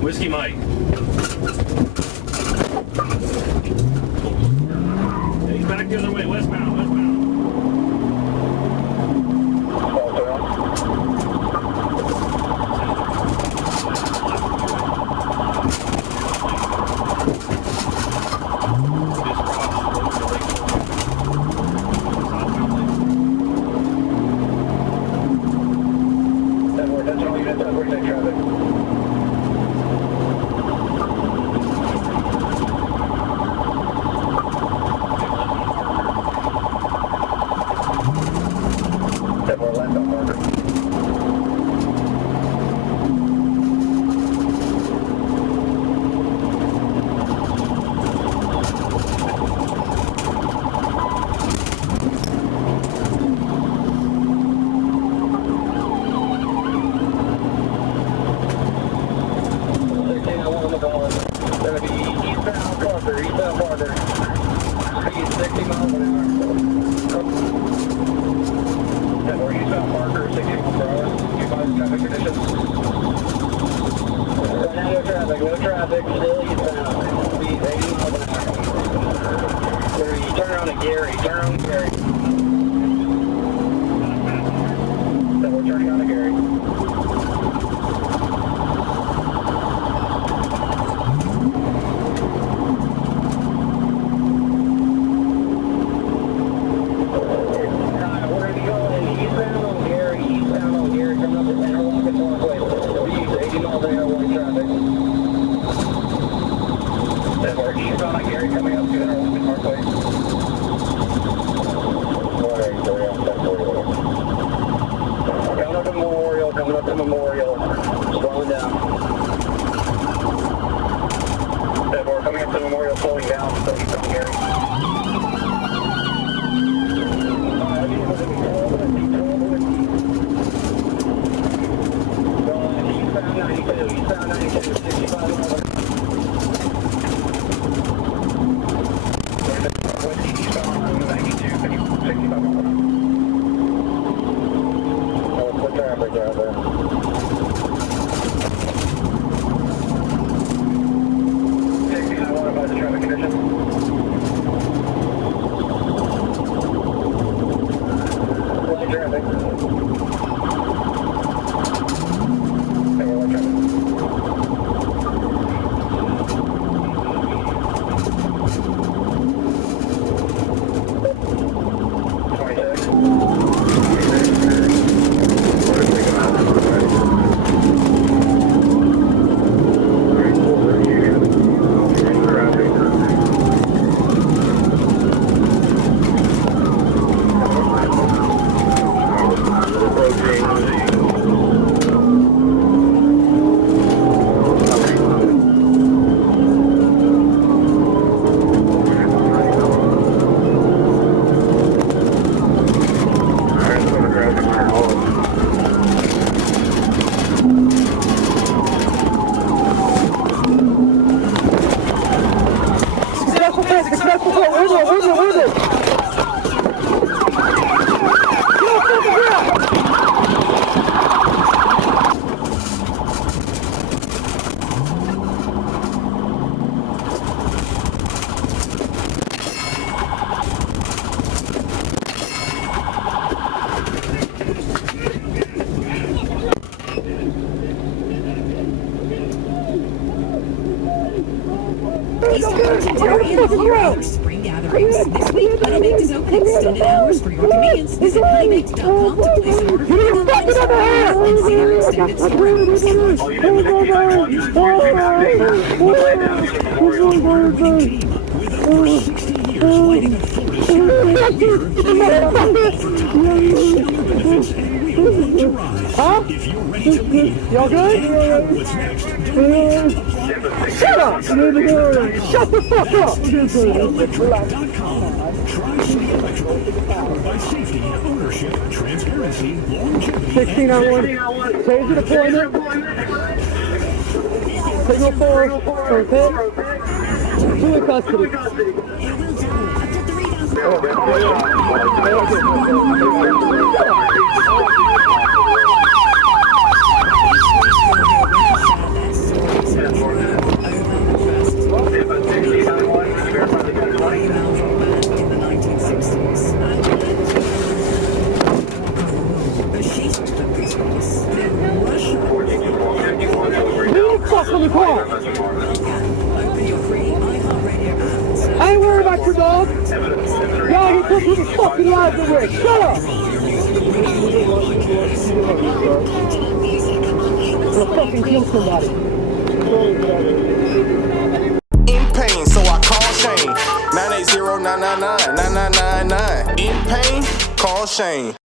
Whiskey Mike. He's back the other way, westbound, westbound. That's all units, we're in traffic. Gonna be eastbound Parker, eastbound Parker. Speed 60 miles an hour. Or eastbound Parker, 60 miles per hour. You find traffic conditions. Right now, no traffic, still eastbound. Speed 80 miles an hour. You turn around at Gary, turn around at Gary. Then we're turning on to Gary. Memorial, slowing down. We're coming up to Memorial, slowing down, so he's on Gary. Eastbound 92, 65 miles. Eastbound 92, 65 miles. Oh, the traffic out there. Spring gatherings. This week, Honey Baked is open extended hours for your convenience. Visit honeybaked.com to place an order for your online store and see their extended store hours. With over 60 years lighting up Florida's here, benefits and wheels to rise. If you're ready to leave, y'all good? What's next? Shut up! Shut the fuck up! Electric.com. Tri-City Electrical. Powered by safety, ownership, transparency, longevity, 16 on 1. Change the deployment. Signal 4. Rotate. Who in custody? It will do. I've got the readouts. In the 1960s. Who the fuck on the car? Open your free iHeartRadio app. I ain't worried about your dog. Yo, he took you the fucking lives of Rick. Shut up! I'm gonna fucking kill somebody. In pain, so I call Shane. 980-999-9999. In pain, call Shane.